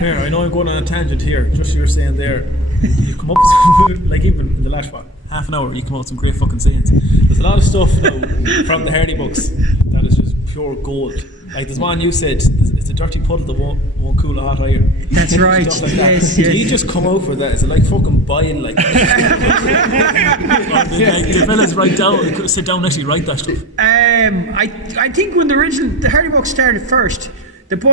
Here, I know I'm going on a tangent here. Just you're saying there, you come up with like even in the last half an hour, you come out with some great fucking sayings. There's a lot of stuff now from the Hardy books that is just pure gold. Like there's one you said, it's a dirty puddle that won't cool a hot iron. That's right. Like yes. Do you just come out for that? Is it like fucking buying like? Like the fellas sit down and actually write that stuff. I think when the Hardy books started first,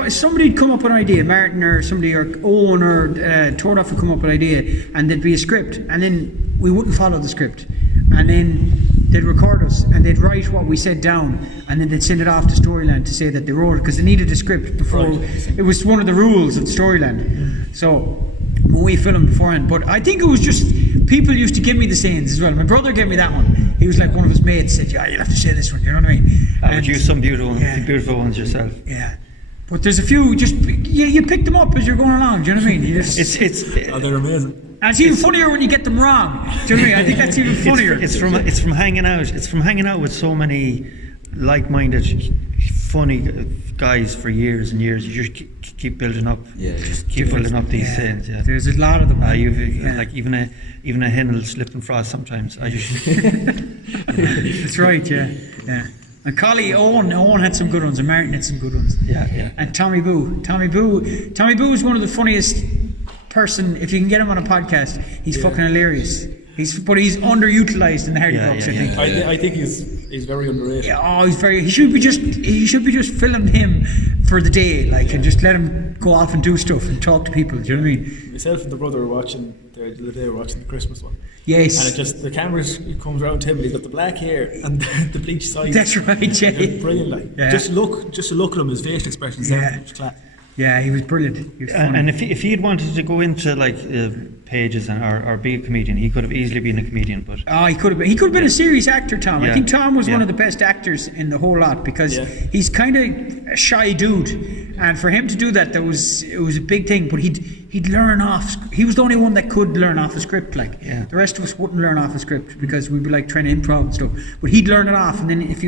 somebody'd come up with an idea, Martin or somebody or Owen or Tordoff would come up with an idea, and there'd be a script, and then we wouldn't follow the script, and then they'd record us and they'd write what we said down, and then they'd send it off to Storyland to say that they wrote it, because they needed a script before. It was one of the rules of Storyland. So when we filmed beforehand, but I think it was just people used to give me the sayings as well. My brother gave me that one. He was like, one of his mates said, "Yeah, you'll have to say this one." You know what I mean? I would use some beautiful ones yourself. Yeah. But there's a few, just you pick them up as you're going along. Do you know what I mean? They're amazing. And it's even funnier when you get them wrong. Do you know what I mean? I think that's even funnier. It's from hanging out. It's from hanging out with so many like-minded, funny guys for years and years. You just keep building up. Yeah. Keep building up these sayings. Yeah. There's a lot of them. Like even a hen will slip and frost sometimes. I just. That's right. Yeah. And Collie, Owen had some good ones, and Martin had some good ones. Yeah. And Tommy Boo is one of the funniest person. If you can get him on a podcast, he's fucking hilarious. But he's underutilized in the Hardy books. I think. I think he's very underrated. Yeah, he's very. He should be just filming him for the day, and just let him go off and do stuff and talk to people. Do you know what I mean? Myself and the brother were watching the other day. The Christmas one. Yes. And the camera comes around him, and he's got the black hair and the bleached sides. That's right. Yeah. Brilliant. Just look at him, his facial expressions. Yeah, he was brilliant. He was funny. And if he had wanted to go into pages or be a comedian, he could have easily been a comedian. But he could have been. He could have been a serious actor, Tom. Yeah. I think Tom was one of the best actors in the whole lot, because he's kind of a shy dude, and for him to do that, it was a big thing. But he'd learn off. He was the only one that could learn off a script. The rest of us wouldn't learn off a script because we'd be trying to improv and stuff. But he'd learn it off, and then if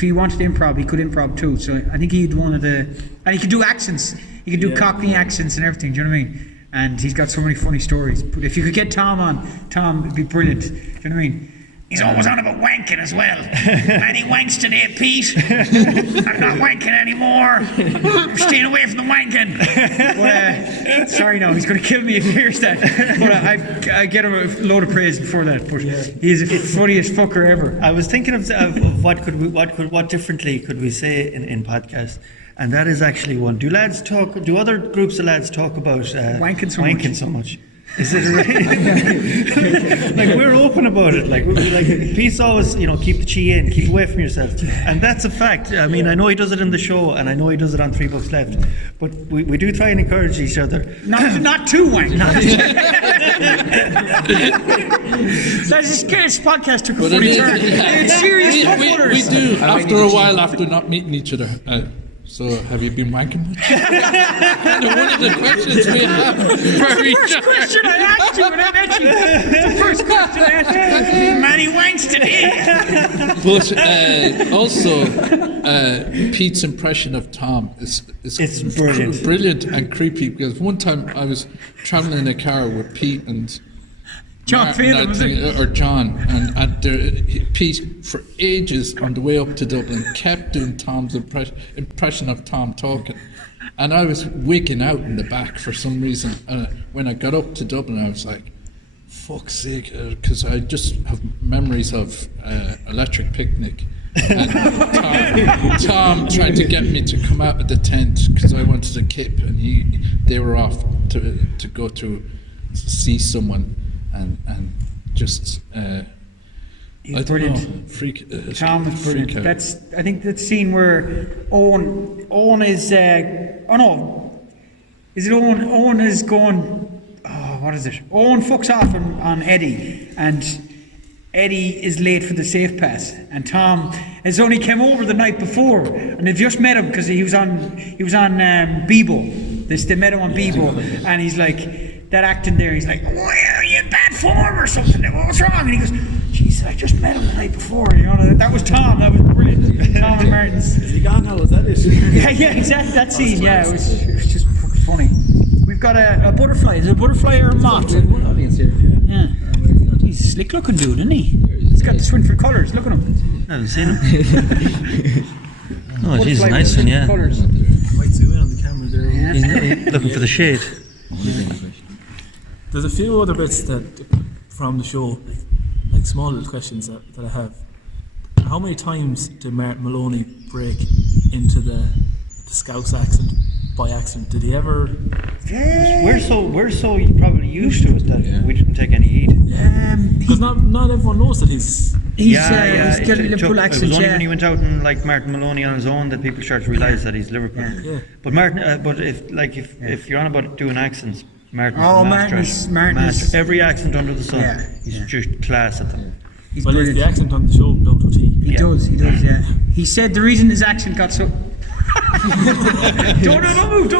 he wanted to improv, he could improv too. So I think he'd and he could do accents. He could do Cockney accents and everything. Do you know what I mean? And he's got so many funny stories. But if you could get Tom on, it'd be brilliant. Do you know what I mean? He's always on about wanking as well. And he wanks today, Pete. I'm not wanking anymore. I'm staying away from the wanking. But, sorry, no, he's going to kill me if he hears that. But I get him a load of praise before that. But he's the funniest fucker ever. I was thinking of what differently could we say in podcasts, and that is actually one. Do other groups of lads talk about wanking so much? Is it we're open about it. Peace always, keep the chi in, keep away from yourself, and that's a fact. I mean, I know he does it in the show, and I know he does it on 3 Bucks Left, but we do try and encourage each other. Not too wank. This podcast took a funny turn. It's serious. We do. After a while, after not meeting each other. So, have you been wanking much? One of the questions we have for each other. The first question I asked you when I met you. The first question I asked you. Manny wanks today. But also, Pete's impression of Tom is brilliant and creepy, because one time I was travelling in a car with Pete and John Phelan, was it? Or John, and Pete, for ages on the way up to Dublin, kept doing Tom's impression of Tom talking. And I was wigging out in the back for some reason. When I got up to Dublin, I was like, fuck's sake, because I just have memories of Electric Picnic. And Tom tried to get me to come out of the tent because I wanted to kip, and they were off to go to see someone. And just he's brilliant. Tom was brilliant. I think that scene where Owen is is it Owen? Owen is going. Oh, what is it? Owen fucks off on Eddie, and Eddie is late for the safe pass, and Tom has only came over the night before, and they've just met him because he was on Bebo. They met him on Bebo, and he's like. That acting there, he's like, "Well, are you in bad form or something? What's wrong?" And he goes, "Jeez, I just met him the night before." That was Tom. That was brilliant. Tom and Martin's. Is he gone now? Is that it? Yeah, exactly. That scene. Yeah, it was just fucking funny. We've got a butterfly. Is it a butterfly or a moth? One audience here. Yeah. He's a slick looking dude, isn't he? He's got the Swinford colours. Look at him. I haven't seen him. Oh, geez, nice one, yeah. Colours. Might zoom in on the camera there. He's looking for the shade. There's a few other bits that from the show, like small little questions that I have. How many times did Martin Maloney break into the Scouse accent by accident? Did he ever? We're so probably used to it that we didn't take any heed. Because not everyone knows that he's he's got a Liverpool accent. It was only when he went out and like Martin Maloney on his own that people started to realise that he's Liverpool. Yeah. But Martin, but if you're on about doing accents, Martin's Martin's every accent under the sun. Yeah, He's just class at them. He's well, brilliant. the accent on the show down to a T. He does, yeah. He said the reason his accent got so. don't move.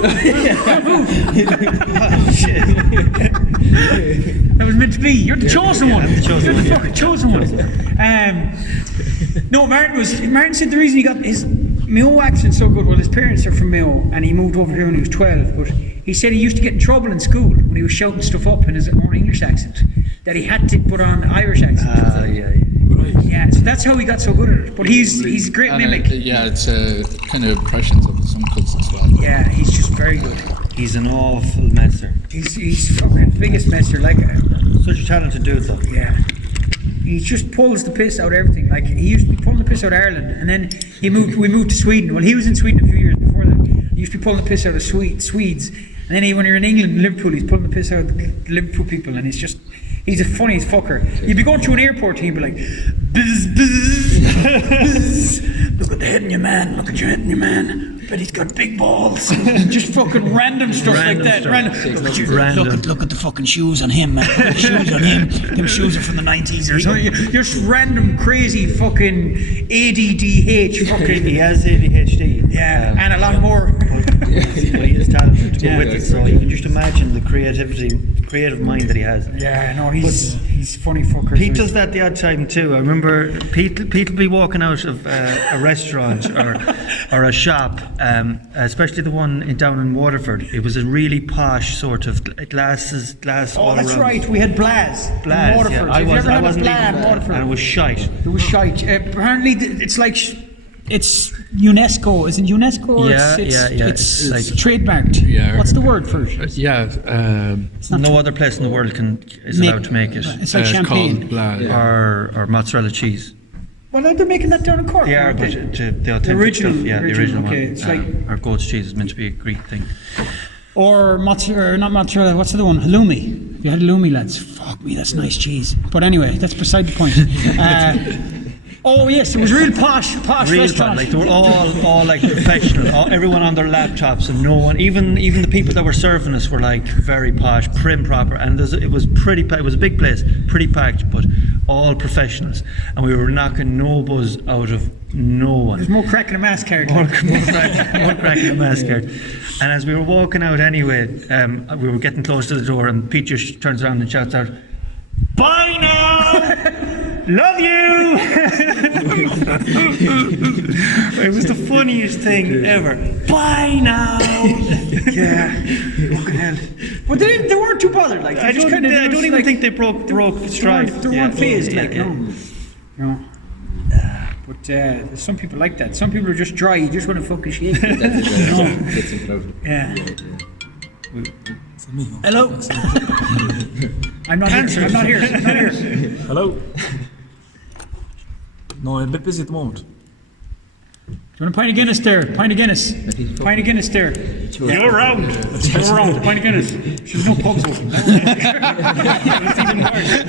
That was meant to be. You're the chosen one. You're the fucking chosen one. No, Martin said the reason he got his Mayo accent so good. Well, his parents are from Mayo, and he moved over here when he was 12. But he said he used to get in trouble in school when he was shouting stuff up in his own English accent. That he had to put on Irish accent. Yeah, so that's how he got so good at it. But he's a great mimic. It's kind of impressions of his uncles as well. Yeah, he's just very good. He's an awful messer. He's fucking biggest messer, like Such a talented dude, though. yeah. He just pulls the piss out of everything. Like he used to be pulling the piss out of Ireland, and then we moved to Sweden. Well, he was in Sweden a few years before that. He used to be pulling the piss out of Swedes, and then when you're in England, Liverpool, he's pulling the piss out of the Liverpool people, and he's the funniest fucker. You'd be going through an airport and he'd be like, buzz, buzz, buzz. Look at the head in your man, look at your head in your man. I bet he's got big balls. Just fucking random stuff like that. Look at the fucking shoes on him, man. Look at the shoes on him. Them shoes are from the 90s or something. Just random crazy fucking ADDH fucking. He has ADHD. Yeah, and a lot more. He is talented to go with it, so you can just imagine the creative mind that he has. Yeah, no, he's funny fucker. Pete does that the odd time too. I remember Pete will be walking out of a restaurant or a shop, especially the one down in Waterford. It was a really posh sort of glass. Oh, that's right. We had Blaz in Waterford. Yeah. I wasn't Blaz in Waterford. and it was shite. It was shite. Apparently, it's like it's UNESCO. Is it UNESCO? Or It's like trademarked. Yeah. What's the word for it? No other place in the world is allowed to make it. It's like champagne. Called Blaz. Or mozzarella cheese. Well, they're making that down in Cork. They are, but the authentic original stuff, the original one. okay. It's like our goat's cheese is meant to be a Greek thing. or not mozzarella. What's the other one? Halloumi. You had halloumi, lads. Fuck me, that's nice cheese. But anyway, that's beside the point. Oh yes, it was real posh Real restaurant. like they were all like professional. Everyone on their laptops, and no one, even the people that were serving us were like very posh, prim, proper. And it was pretty. It was a big place, pretty packed, but all professionals. And we were knocking no buzz out of no one. There's more crack in a mass card. More crack in the mass card. And as we were walking out anyway, we were getting close to the door, and Pete just turns around and shouts out, "Bye now! Love you!" It was the funniest thing ever. Bye now! Yeah, fucking hell. But they weren't too bothered. Like I don't even think they broke stride. They weren't phased. No. But there's some people like that. Some people are just dry. You just want to fucking shake. Yeah. Hello. I'm not here. Hello. No, I'm a bit busy at the moment. Do you want a pint of Guinness there? Pint of Guinness there. You're around. Pint of Guinness. There's no pubs open. It's even worse.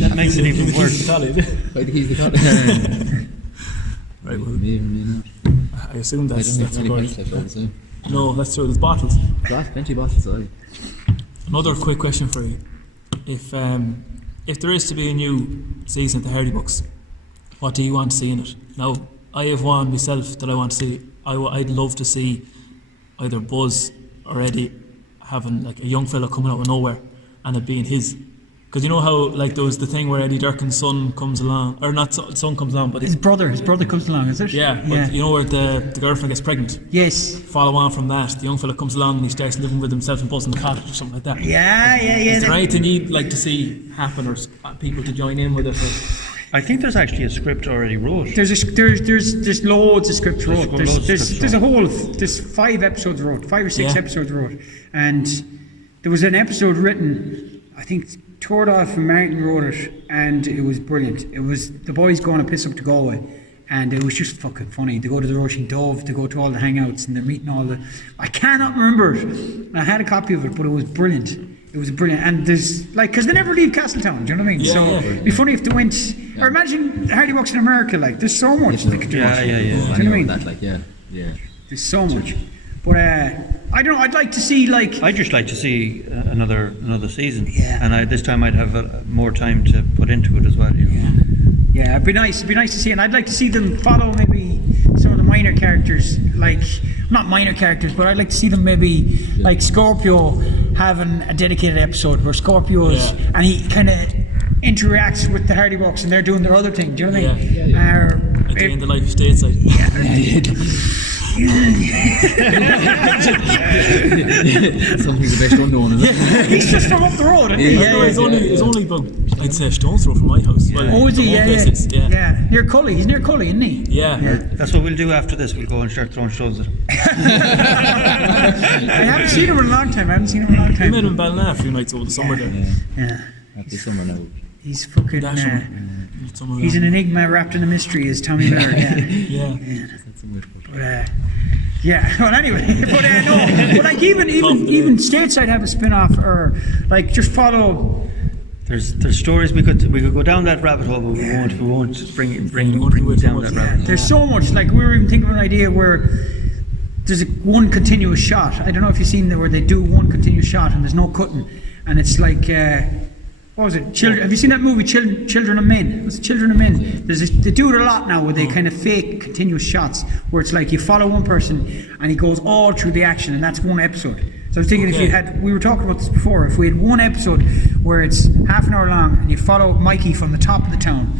That makes it even worse. Why the keys the college? Right, well, Me I assume I that's don't have any good. pints left, obviously. No, that's true. There's bottles. Plenty of bottles, aye. Another quick question for you: if there is to be a new season of the Hardy Books, what do you want to see in it? Now, I have one myself that I want to see. I'd love to see either Buzz or Eddie having like a young fella coming out of nowhere, and it being his Because you know how like there was the thing where Eddie Durkin's son comes along, or not son comes along, but His brother comes along, is it? yeah, but you know where the girlfriend gets pregnant. Yes. Follow on from that, the young fella comes along and he starts living with himself and buzzing the cottage or something like that. Yeah. Is there anything you'd like to see happen or people to join in with it? I think there's actually a script already wrote. There's loads of scripts wrote. There's 5 episodes wrote, 5 or 6 episodes wrote, and there was an episode written, I think Tordoff and Martin wrote it, and it was brilliant. It was the boys going to piss up to Galway, and it was just fucking funny. They go to the Roisin Dove, they go to all the hangouts, and they're meeting all the. I cannot remember it. I had a copy of it, but it was brilliant. It was brilliant, and there's like, because they never leave Castletown, do you know what I mean? Yeah, so it'd be funny if they went, or imagine Hardy Bucks in America, like, there's so much they could do. Yeah. Do you know what I mean? That, like, yeah. There's so much. But I don't know, I'd like to see, like... I'd just like to see another season. Yeah. And this time I'd have more time to put into it as well. You know? Yeah, it'd be nice to see, and I'd like to see them follow maybe some of the minor characters, like, not minor characters, but I'd like to see them maybe, like Scorpio having a dedicated episode where Scorpio's, and he kind of interacts with the Hardy Bucks and they're doing their other thing, do you know what I mean? At the end of life of stateside. Something's the best unknown, isn't it? He's just from up the road, isn't he? It's only about, I'd say, a stone's throw from my house. Well, Oh, is he? Yeah. Near Cully. He's near Cully, isn't he? Yeah. That's what we'll do after this. We'll go and start throwing stones at him. I haven't seen him in a long time. We met him in Ballina a few nights over the summer there. Yeah. Happy summer now. He's fucking... That summer. he's an enigma wrapped in a mystery, is Tommy Miller. Yeah. That's a weird one. But, well, anyway, no, but like even Stateside have a spin-off, or like just follow. There's stories we could go down that rabbit hole, but we won't bring you down that rabbit hole. There's so much. Like, we were even thinking of an idea where there's one continuous shot. I don't know if you've seen that, where they do one continuous shot and there's no cutting, and it's like. What was it? Have you seen that movie, Children of Men? Was it Children of Men? They do it a lot now, where they kind of fake continuous shots, where it's like you follow one person and he goes all through the action, and that's one episode. So I was thinking, if you had, we were talking about this before, if we had one episode where it's half an hour long and you follow Mikey from the top of the town,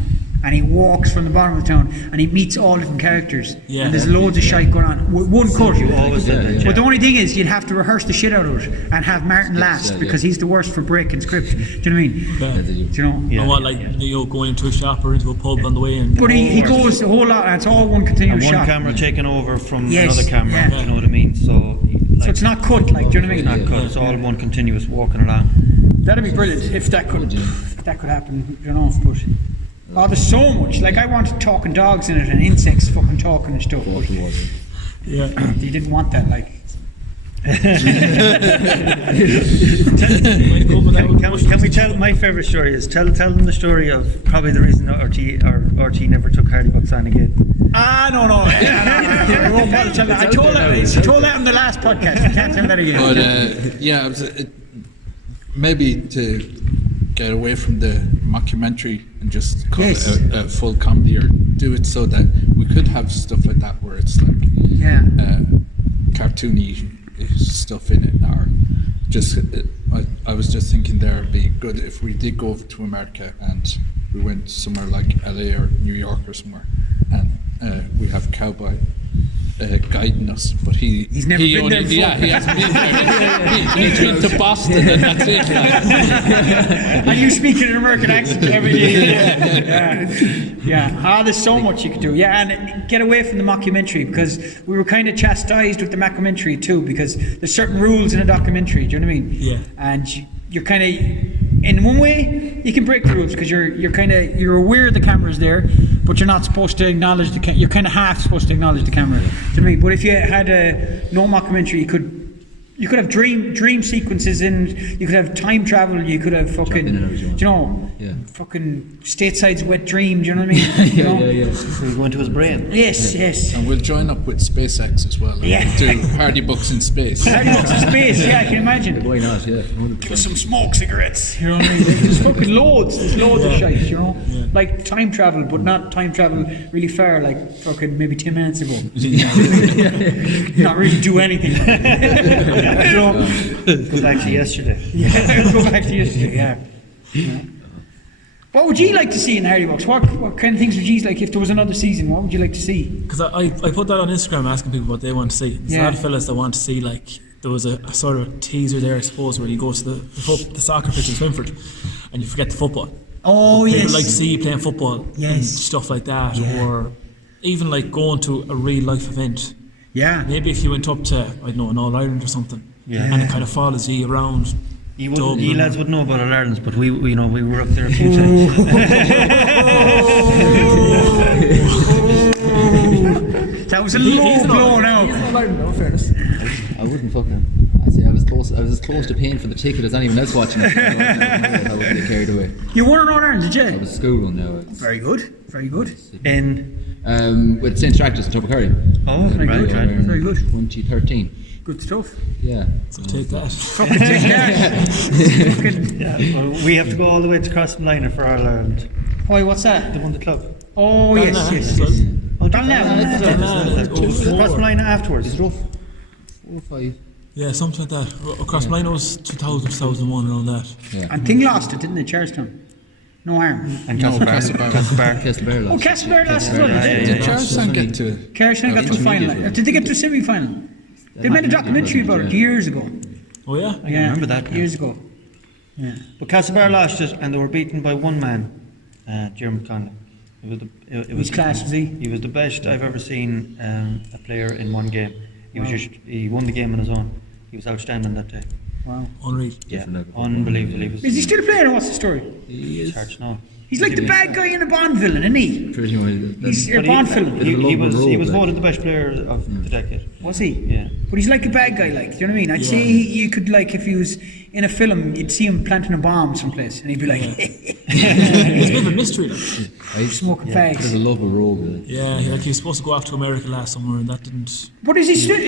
and he walks from the bottom of the town and he meets all different characters, and there's loads of shite going on. One cut. You always did that, But the only thing is, you'd have to rehearse the shit out of it and have Martin last, because he's the worst for breaking script. Do you know what I mean? Do you know? Yeah. What, like, going into a shop or into a pub on the way in? But he goes a whole lot, and it's all one continuous and one shot. camera taking over from Yes, another camera. yeah. You know what I mean? So So it's not cut, like, do you know what I mean? not cut. It's all one continuous walking along. That'd be brilliant if that could happen, you know. But there's so much. Like, I wanted talking dogs in it and insects fucking talking and stuff. But Yeah. you didn't want that, like. Can we tell my favourite story is tell them the story of probably the reason RT never took Hardy Bucks on again. No. I won't bother telling that. I told that in the last podcast. You can't tell that again. But maybe to get away from the mockumentary and just call it a full comedy, or do it so that we could have stuff like that where it's like cartoony stuff in it, or just I was just thinking there it'd be good if we did go over to America and we went somewhere like LA or New York or somewhere, and we have Cowboy guiding us, but he's never been there before. Yeah, he hasn't been there. He's been to Boston, and that's it. And you speak in an American accent every day. Yeah. There's so much you could do. Yeah, and get away from the mockumentary, because we were kind of chastised with the mockumentary too, because there's certain rules in a documentary. Do you know what I mean? Yeah. And you're kind of, in one way, you can break the rules because you're aware the camera's there, but you're not supposed to acknowledge the you're kind of half supposed to acknowledge the camera. Do you know what I mean? But if you had no mockumentary, you could have dream sequences in. You could have time travel. You could have fucking, fucking Stateside's wet dream. Do you know what I mean? Yeah. So we go into his brain. Yes. And we'll join up with SpaceX as well. Yeah. Do Hardy Bucks in space. Hardy Bucks in space. Yeah, can you imagine? Why not? Yeah. 100%. Give us some smoke cigarettes. You know what I mean? There's fucking loads. There's loads of shite. You know, like time travel, but not time travel really far. Like fucking maybe 10 minutes ago. Not really do anything. Go back to yesterday. Go back to yesterday. Yeah. What would you like to see in Hardy Bucks? What kind of things would you like if there was another season? What would you like to see? Because I put that on Instagram asking people what they want to see. There's a lot of fellas that want to see, like, there was a sort of teaser there, I suppose, where you go to the soccer pitch in Swinford and you forget the football. Oh, People yes. like to see you playing football and stuff like that, or even like going to a real life event. Yeah. Maybe if you went up to, I don't know, an All-Ireland or something, and it kind of follows you around. You lads would know about All-Irelands, but we were up there a few times. That was a low blow now. He's an All-Ireland, no fairness. I wouldn't fucking. I say I was as close to paying for the ticket as anyone else watching it. I wouldn't get carried away. You won an All-Ireland, did you? I was school one now. Very good. Very good. In with St. Tractors in Tubbercurry. oh, Very right, good. right. Very good. 2013. Good stuff. Yeah. So take that. Fucking take that. Fucking- Yeah, well, we have to go all the way to Crossmliner for Ireland. Why, what's that? They won the club. Oh, yes. Oh, Ballinall. Crossmliner afterwards. It's rough. 4 or 5. Yeah, something like that. Across mine was 2000, 2001 and all that. Yeah. And Thing lost it, didn't they, Charlestown? No harm. And Castlebar. Castlebar Oh, lost. Castlebar lost as well. Did Charlestown get to it? Charlestown got to the final. Did they get to the semi-final? They made a documentary about it years ago. Oh yeah? I remember that now. Years ago. Yeah. But Castlebar lost it, and they were beaten by one man, Jeremy Conley. It was class was he? He was the best I've ever seen a player in one game. He won the game on his own. He was outstanding that day. Wow. Unreal. Yeah, unbelievable. Is he still playing or what's the story? It's hard to know. He's like the bad guy in a Bond villain, isn't he? Pretty much. He's a But Bond villain. he was voted the best player of the decade. Was he? Yeah. But he's like a bad guy, like, do you know what I mean? I'd say you could, like, if he was in a film, you'd see him planting a bomb someplace, and he'd be like, It's a bit of a mystery, like. smoking There's fags. a love of rogue. Yeah, like he was supposed to go off to America last summer and that didn't. But is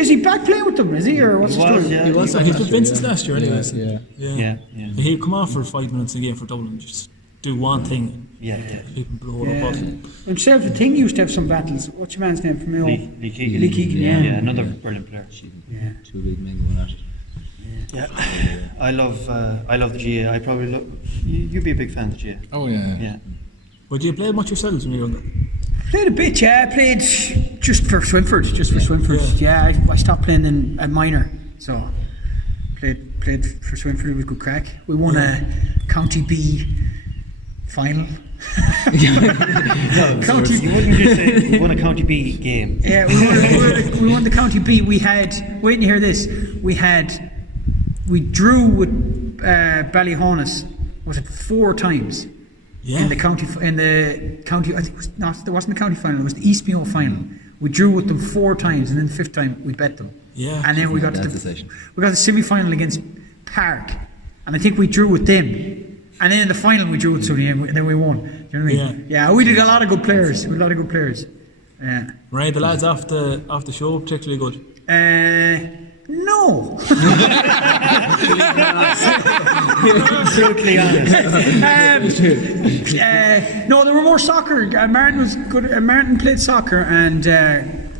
he back playing with them, is he, or what's He the story? was, yeah. He was, like, he's with Vincent's last year, anyways. Yeah. Yeah. He'd come off for 5 minutes a game for Dublin, just do one thing. Yeah. People blow it Yeah. up. Himself, the thing used to have some battles. What's your man's name from Mayo? Lee Keegan. Lee Keegan, yeah. Yeah, another brilliant player. Yeah. 2 big men going at it. Yeah, I love the GA. I probably love. You'd be a big fan of the GA. Oh yeah. Yeah. But do you play much yourselves when you were younger? Played a bit, yeah. I played just for Swinford, Yeah, I stopped playing in a minor, so played for Swinford. It was good crack. We won a County B final. County. You wouldn't just say you won a County B game. Yeah, we won the County B. We had. Wait and hear this. We drew with Ballyhonus. Was it 4 times? Yeah. In the county, I think it was not. There wasn't the county final. It was the East Mayo final. We drew with them 4 times, and then the 5th time we bet them. Yeah. And then we got That's to the session. the semi-final against Park, and I think we drew with them. And then in the final we drew with somebody, and then we won. Do you know what I mean? Yeah. We did a lot of good players. Yeah. Right, the lads off the show particularly good. No. Brutally honest. No, there were more soccer. Martin was good. Martin played soccer, and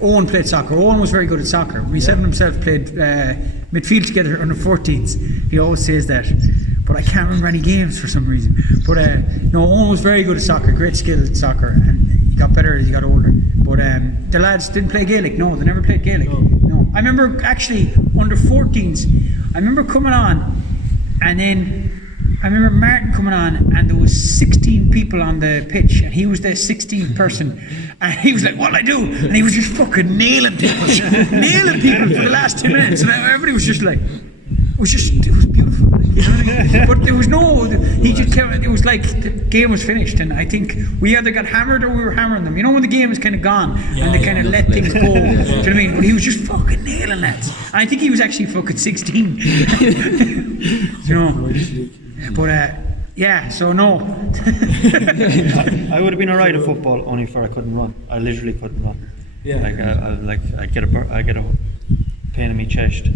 Owen played soccer. Owen was very good at soccer. Himself and himself played midfield together under 14s. He always says that, but I can't remember any games for some reason. But no, Owen was very good at soccer. Great skill at soccer, and he got better as he got older. But the lads didn't play Gaelic. No, they never played Gaelic. No. I remember actually under 14s. I remember coming on, and then I remember Martin coming on, and there was 16 people on the pitch, and he was the 16th person, and he was like, "What'll I do?" And he was just fucking nailing people for the last 10 minutes, and everybody was just like, it was beautiful. You know what I mean? But there was no, he just kept, it was like the game was finished, and I think we either got hammered or we were hammering them. You know when the game is kind of gone and they kind of let things go. Do you know what I mean? But he was just fucking nailing that. And I think he was actually fucking 16. You know? But yeah, so no. I would have been alright at football, only for I couldn't run. I literally couldn't run. Yeah. I get a pain in my chest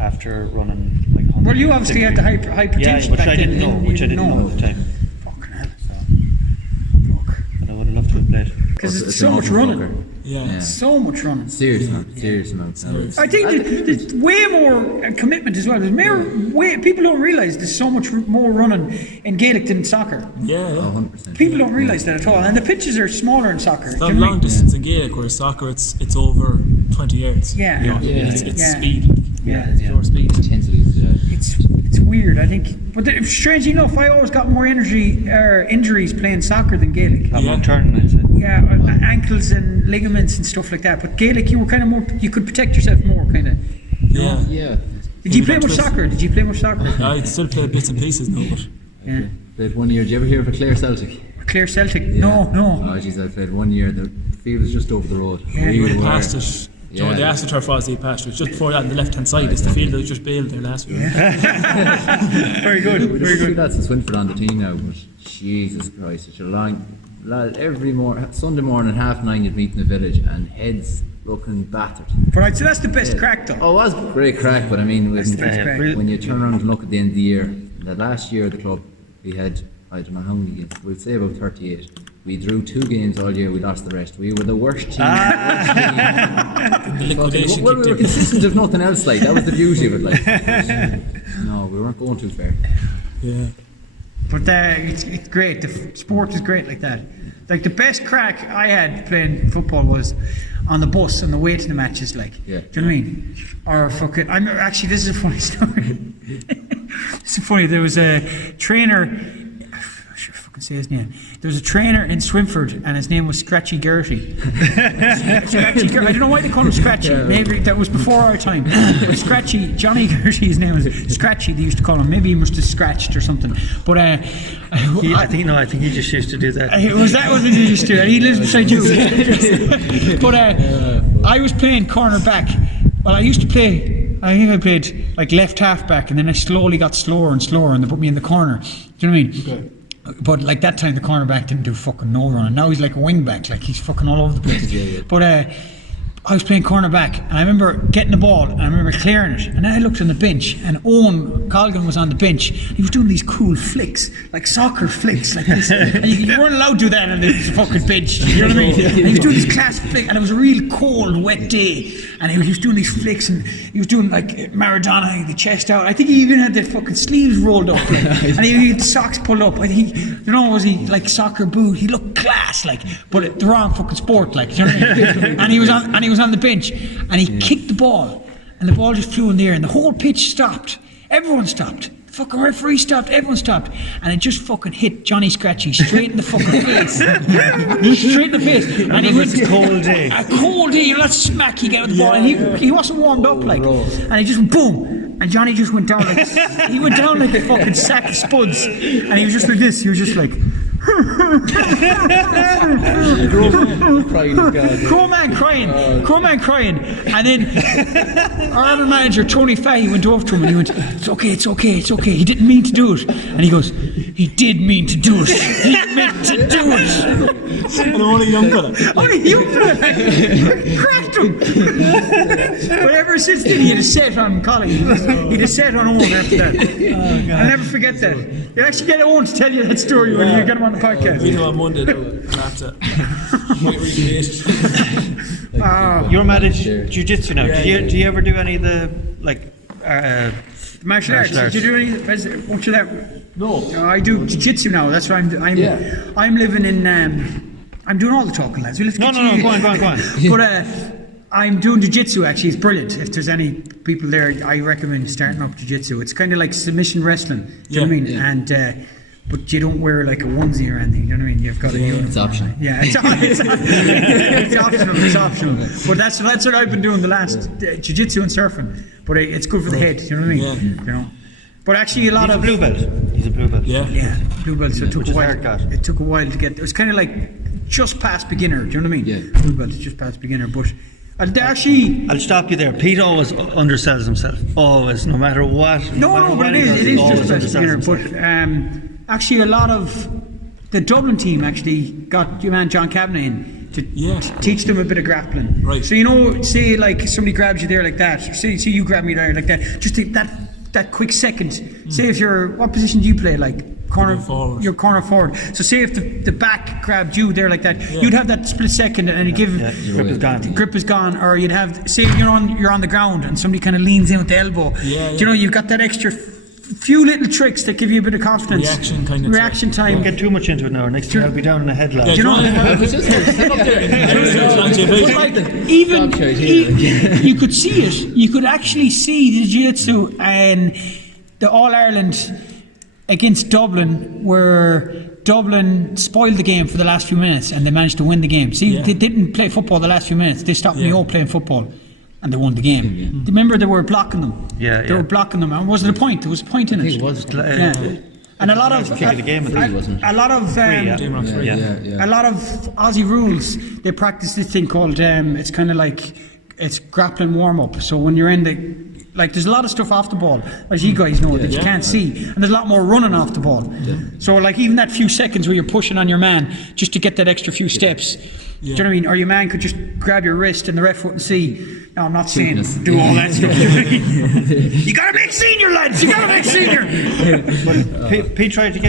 after running like 100. Well, you obviously had the hypertension. Yeah, which back I didn't then, know. Which I didn't know at the time. Fucking hell. But I would have loved to have played. Because it's so much running. Yeah. So much running. Serious amount. I think there's way more commitment as well. There's people don't realise there's so much more running in Gaelic than in soccer. Yeah. 100%. People don't realise that at all. And the pitches are smaller in soccer. It's not long distance in Gaelic, whereas soccer it's over 20 yards. Yeah. You know, Yeah. it's speed. Yeah. It's pure speed. Intensities, yeah. It's weird, I think. But strangely enough, I always got more injuries playing soccer than Gaelic. Long tournaments. Yeah, ankles and ligaments and stuff like that. But Gaelic, you were kind of more. You could protect yourself more, kind of. Yeah. Yeah. Did you play much soccer? I still play bits and pieces now, but Yeah. Played 1 year. Did you ever hear of a Clare Celtic? Clare Celtic? Yeah. No. Oh jeez, I played 1 year. The field was just over the road. Yeah. you would We have were- passed it. Do you know, the AstroTurf was the passed it. Just before that, on the left hand side, it's the field that was just bailed there last week. Very good. We Very just good. that's the Swinford on the team now, but Jesus Christ, such a long. Every Sunday morning, 9:30, you'd meet in the village, and heads looking battered. Right, so that's the best crack, though. Oh, it was great crack, but I mean, when you turn around and look at the end of the year, the last year of the club, we had, I don't know how many games, we'd say about 38. We drew 2 games all year, we lost the rest. We were the worst team. The liquidation Well, we kicked were in. consistent if nothing else, like, that was the beauty of it, like. No, we weren't going too far. Yeah. But it's great. The sport is great like that. Like the best crack I had playing football was on the bus on the way to the matches. Like, Yeah. do you know what I mean? Or fucking. Actually, this is a funny story. It's funny. There was a trainer. I should fucking say his name. There was a trainer in Swinford, and his name was Scratchy Gertie. I don't know why they call him Scratchy. Maybe that was before our time. But Scratchy, Johnny Gertie, his name was Scratchy. They used to call him. Maybe he must have scratched or something. But I think he just used to do that. was that what he used to do? He lives beside you. But I was playing corner back. Well, I used to play. I think I played like left half back, and then I slowly got slower and slower, and they put me in the corner. Do you know what I mean? Okay. But like that time, the cornerback didn't do fucking no running. Now he's like a wing back, like he's fucking all over the place. Yeah. But I was playing cornerback, and I remember getting the ball, and I remember clearing it, and then I looked on the bench, and Owen Colgan was on the bench. He was doing these cool flicks, like soccer flicks, like this. And you weren't allowed to do that on the fucking bench. You know what I mean? And he was doing this classic flick, and it was a real cold, wet day, and he was doing these flicks, and he was doing like Maradona, the chest out. I think he even had the fucking sleeves rolled up, like, and he had the socks pulled up. And was he like soccer boot? He looked class, like, but the wrong fucking sport, like. You know what I mean? And he was on the bench, and he kicked the ball, and the ball just flew in the air, and the whole pitch stopped. Everyone stopped. The fucking referee stopped. Everyone stopped, and it just fucking hit Johnny Scratchy straight in the fucking face. Straight in the face. And he went a cold day. A cold day. You know that smack he got with the ball, and he wasn't warmed up, like, and he just went boom, and Johnny just went down like a fucking sack of spuds, and he was just like this. He was just like. Crowman crying, and then our other manager Tony Fahey went over to him and he went, it's okay, he didn't mean to do it. And he goes, he did mean to do it, he meant to do it. And only young fella. Cracked him. But ever since then he had a set on Colin. He had a set on Owen after that. I'll never forget that. You'll actually get Owen to tell you that story when you get him on the podcast. We know on Monday though, after might recreate it. You're mad at jiu-jitsu now. Do you ever do any of the martial arts? Did you do any much of that? No. I do jiu-jitsu now. That's why I'm living in. I'm doing all the talking, lads. No, go on. But I'm doing jiu-jitsu. Actually, it's brilliant. If there's any people there, I recommend starting up jiu-jitsu. It's kind of like submission wrestling. Do you know what I mean? Yeah. And but you don't wear like a onesie or anything. You know what I mean? You've got a uniform. It's optional. Yeah, it's optional. It's optional. But that's what I've been doing the last jiu-jitsu and surfing. But it's good for the head. You know what I mean? Yeah. You know. But actually, He's a blue belt. Yeah. Yeah, blue belt. So it took a while. hard cut. It took a while to get. It was kind of like just past beginner. Do you know what I mean? Yeah. Blue belt is just past beginner. But actually, I'll stop you there. Pete always undersells himself. Always, no matter what. no, but it is just past beginner. But actually, a lot of the Dublin team actually got your man John Kavanagh in to teach them a bit of grappling. Right. So say like somebody grabs you there like that. Say you grab me there like that. Just take that quick second. Say if you're, what position do you play? Like corner forward. your corner forward. So say if the back grabbed you there like that, you'd have that split second and you give grip is gone. the grip is gone, or you'd have say you're on the ground and somebody kind of leans in with the elbow. You know, you've got that extra few little tricks that give you a bit of confidence. Reaction time. Don't get too much into it now. Next year I'll be down in a headlock. Do you know? Even you could see it. You could actually see the jiu-jitsu and the All-Ireland against Dublin, where Dublin spoiled the game for the last few minutes and they managed to win the game. See, they didn't play football the last few minutes. They stopped Mayo playing football and they won the game. Remember, they were blocking them. They were blocking them. And was it a point? There was a point in it. It was. And a lot of kick of the game, a lot of Aussie rules, they practice this thing called it's kind of like it's grappling warm up. So when you're in there's a lot of stuff off the ball, as you guys know, that you can't see, and there's a lot more running off the ball. So like even that few seconds where you're pushing on your man just to get that extra few steps. Do you know what I mean? Or your man could just grab your wrist and the ref wouldn't see. No, I'm not saying do all that stuff. You gotta make senior, lads. You gotta make senior. But Pete tried to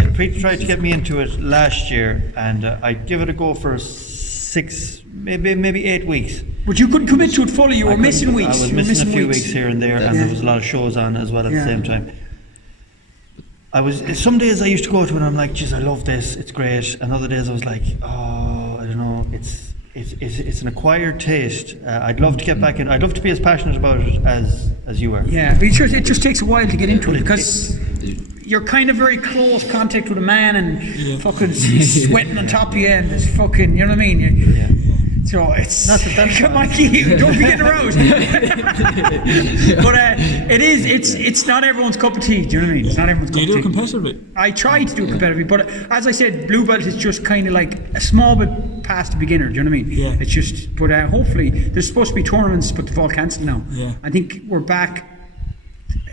get me into it last year, and I'd give it a go for 6, maybe 8 weeks. But you couldn't commit to it fully. You were missing weeks. I was missing a few weeks here and there, and there was a lot of shows on as well at the same time. Some days I used to go to it and I'm like, geez, I love this, it's great. And other days I was like, oh, I don't know, it's an acquired taste. I'd love to get back in. I'd love to be as passionate about it as you are. Yeah, but it just takes a while to get into it because you're kind of very close contact with a man and fucking he's sweating on top of you and it's fucking, you know what I mean? So it's not that Mikey, don't be getting aroused. But it's not everyone's cup of tea. Do you know what I mean? It's not everyone's cup of tea. Do you do it competitively? I try to do it competitively, but as I said, blue belt is just kind of like a small bit past the beginner. Do you know what I mean? Yeah. It's just, but hopefully there's supposed to be tournaments, but they've all cancelled now. Yeah. I think we're back.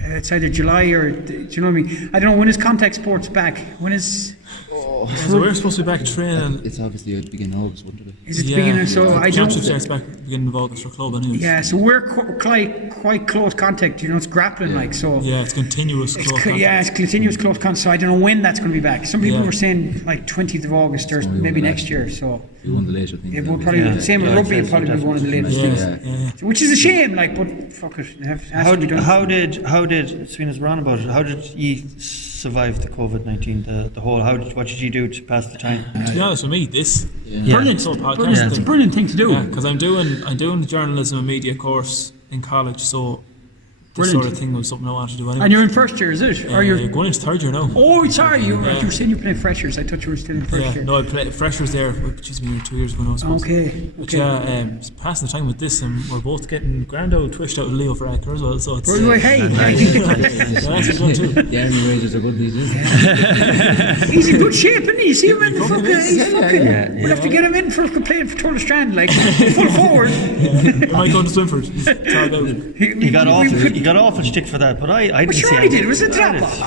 It's either July or do you know what I mean? I don't know, when is contact sports back? When is? So we're supposed to be back training. It's obviously at the beginning of August, wouldn't it? Is it the beginning? So I don't. Championship starts back at the beginning of August for club anyways. Yeah, so we're quite close contact. You know, it's grappling like so. Yeah, it's continuous close contact. Yeah, it's continuous close contact. So I don't know when that's going to be back. Some people were saying like 20th of August or maybe next year. So we won the later thing. It will probably be the same with rugby. It'll probably be one of the latest things. Which is a shame. Like, but fuck it. How did Sweeney's run about it? How did you survive the COVID-19? The whole. What did you do to pass the time? To be honest with me, this brilliant. It's a brilliant thing to do. Yeah, because I'm doing the journalism and media course in college, so this sort of thing was something I wanted to do anyway. And you're in first year, is it? Or you're going into third year now. Oh, sorry, you were saying you're playing freshers. I thought you were still in first year. No, I played freshers there, which is 2 years ago now, I suppose. Okay. But passing the time with this, and we're both getting grand old twished out of Leo for actor as well, so it's... That's a good too. The army wages are good these days. He's in good shape, isn't he? You see him in the fucking... We'll have to get him in for playing for Tour de Strand, like, full forward. We might go to Swinford. He's tried out. He got awful stick for that, but I didn't Which see one he did? Was it drop off?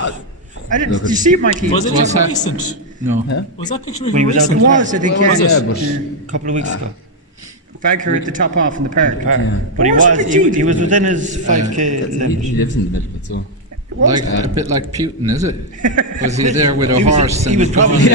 I didn't. Did you see it, Mikey? Was it just recent? No. Was that picture when he was recent? out? It was, I think. A couple of weeks ago. Bagher at the top off in the park. But he was within his 5k limit. He lives in the middle of it, so. Like a bit like Putin, is it? Was he there with a horse? He was probably. He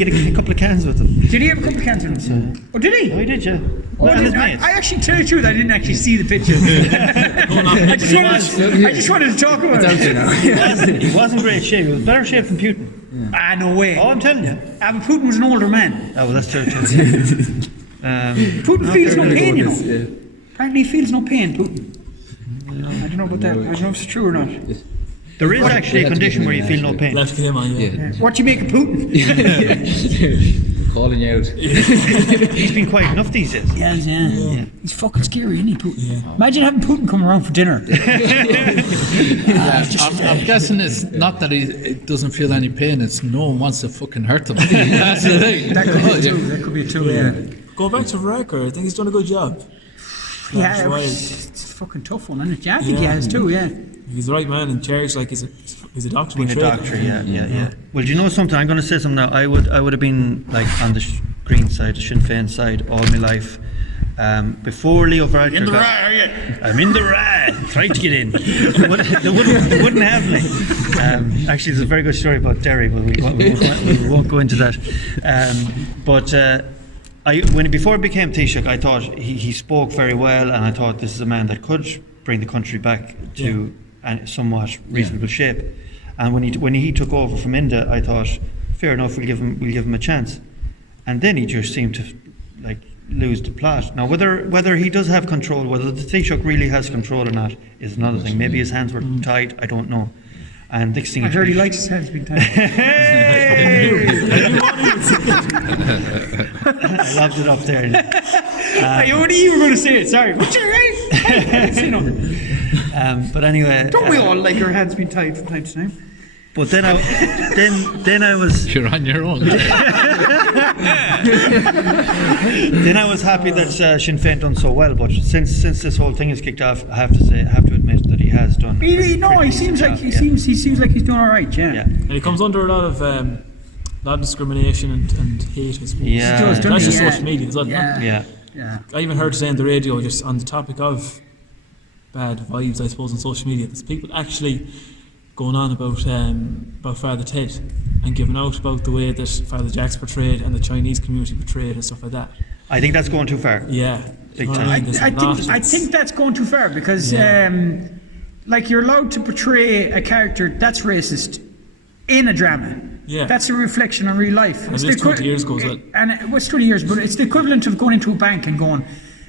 had a couple of cans with him. Did he have a couple of cans with him? Oh, did he? Oh, he did, yeah. I actually tell you the truth, I didn't actually see the picture. I just wanted to talk about it. He was in great shape. He was better shape than Putin. Ah, no way. Oh, I'm telling you. But Putin was an older man. Oh, well, that's true. Putin feels no pain, you know. Apparently he feels no pain, Putin. I don't know about that. I don't know if it's true or not. There is actually a condition where you feel no pain. Left him on, What do you make of Putin? Calling you out. He's been quiet enough these days. Yeah. He's fucking scary, isn't he, Putin? Yeah. Imagine having Putin come around for dinner. I'm guessing it's not that he doesn't feel any pain, it's no one wants to fucking hurt him. That's the thing. That could be a two. Go back to Verreker. I think he's done a good job. Yeah, it's a fucking tough one, isn't it? Yeah, I think he has too, He's the right man in charge, like he's a doctor. Being a doctor, yeah. Well, do you know something? I'm going to say something now. I would have been like on the Green side, the Sinn Féin side all my life. before Leo Varadkar In the ride, are you? I'm in the ride. Try to get in. They wouldn't have me. Actually, there's a very good story about Derry, but we won't go into that. Before I became Taoiseach, I thought he spoke very well, and I thought this is a man that could bring the country back to a somewhat reasonable shape. And when he took over from Enda, I thought, fair enough, we'll give him a chance. And then he just seemed to lose the plot. Now, whether he does have control, whether the Taoiseach really has control or not, is another thing. Maybe his hands were tied. I don't know. And next thing I heard he likes his hands being tied. I loved it up there. You were going to say it. Sorry. What's your name? But anyway, don't we all like our hands being tied from time to time? But then I was. You're on your own. Then I was happy that Sinn Féin done so well. But since this whole thing has kicked off, I have to admit that he has done. He seems like he's doing all right. Yeah. And he comes under a lot of discrimination and hate, I suppose. Yeah. That's just social media, is that not? Yeah. I even heard today on the radio, just on the topic of bad vibes, I suppose, on social media. There's people actually going on about Father Ted and giving out about the way that Father Jack's portrayed and the Chinese community portrayed and stuff like that. I think that's going too far. Yeah. Big time. I think that's going too far because you're allowed to portray a character that's racist in a drama. Yeah. That's a reflection on real life. And it's 20 years ago as well. And it was 20 years, but it's the equivalent of going into a bank and going,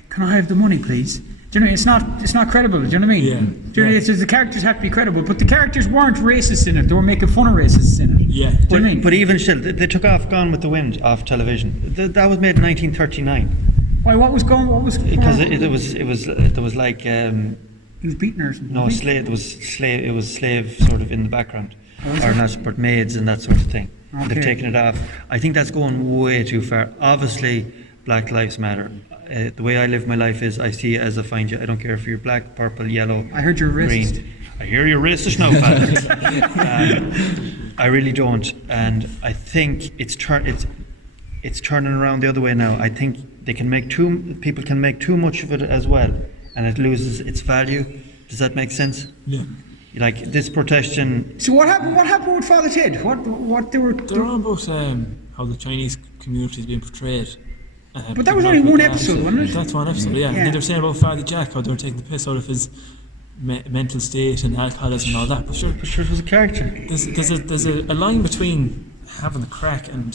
"Can I have the money, please?" Do you know what I mean? It's not credible. Do you know what I mean? Yeah. Do you know, the characters have to be credible, but the characters weren't racist in it. They were making fun of racists in it. Yeah. Do you know what I mean? But even still, they took off Gone with the Wind off television. That was made in 1939. Why? What was going? What was? Because there was like he was beaten or something. no slave. It was slave sort of in the background, or not, but maids and that sort of thing. Okay. They've taken it off. I think that's going way too far. Obviously, Black Lives Matter. The way I live my life is I see it as I find you. I don't care if you're black, purple, yellow, I heard you're racist. green. I hear you're racist now, fella. I really don't, and I think it's turning around the other way now. I think people can make too much of it as well, and it loses its value. Does that make sense? Yeah. Like this protestation. So what happened? What happened with Father Ted? What they were? They're on about how the Chinese community is being portrayed. But that was only one episode, wasn't it? That's one episode, yeah. And then they're saying about Father Jack, how they're taking the piss out of his mental state and alcoholism and all that. But sure, it was a character. There's a line between having the crack and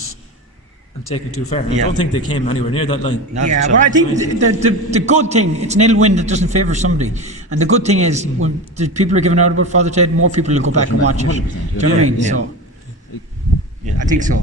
taking it too far. Yeah. I don't think they came anywhere near that line. Not Yeah, so. but I think the good thing, it's an ill wind that doesn't favour somebody. And the good thing is, when the people are giving out about Father Ted, more people will go back and watch it. Do you know what I mean? Yeah. So, Yeah. I think so.